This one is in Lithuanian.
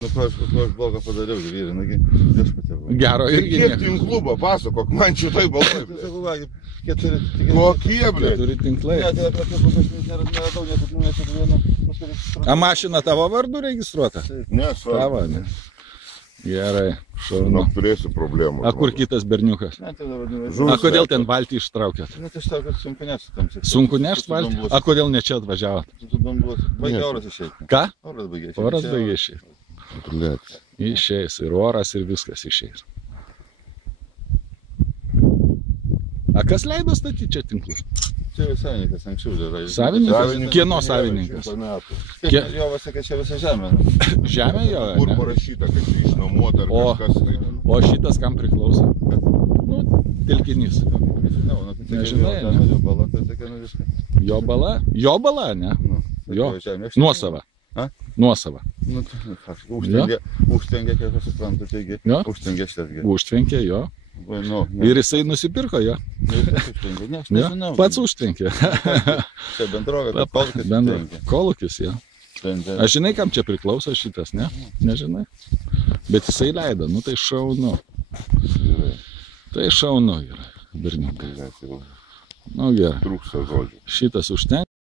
Nu, ko aš blogą padariau, vyrai, nagi, viešpatė. Gero irgi Kiek nieko. tinklų, papasakok, man šitai balai. Kokie, blė? Turi tinklai. Ne, tai apie kokius neradau, niekaip numėsiu vieną. A mašina tavo vardu registruota? Ne, Tavo, ne. Gerai, šaunu. turėsiu problemų. A kur kitas berniukas? Ne, tai dabar nevažiuoju. A kodėl ten valtį ištraukėt? Ne, tai štai, kad sunku nešti tam. Sunku nešt valtį? A kodėl ne čia atvažiavot? Tu bambuos. Baigė oras išeiti. Ką? Oras baigė. Oras baigė išeiti. Blėt. Išeis ir oras ir viskas išeis. A kas leido statyti čia tinklus? Čia jau savininkas anksčiau yra. Savininkas? Kieno savininkas? Jo vasakė čia visą žemę. Žemė jo, Kur ne? parašyta, kad čia išnuomota ar kažkas tai. O šitas kam priklauso? Nu, telkinys. Nežinai, ne? Jo bala, tai tokia nu viską. Jo bala? Jo bala, ne? Jo. Nuosava. A? Nuosava. Nu, užtengė, kiek aš suprantu, taigi. Jo. Užtengė šitas. Užtvenkė jo. Ir jisai nusipirko jo. Nežinau. Pats užtvenkė. Čia bendrovė, kad kolūkis užtvenkė. Kolūkis, jo. Aš žinai, kam čia priklauso šitas, ne? Nežinai. Bet jisai leido, nu tai šaunu. Tai šaunu yra, berniukai. Nu gerai. Trūksta žodžių. Šitas užtenka.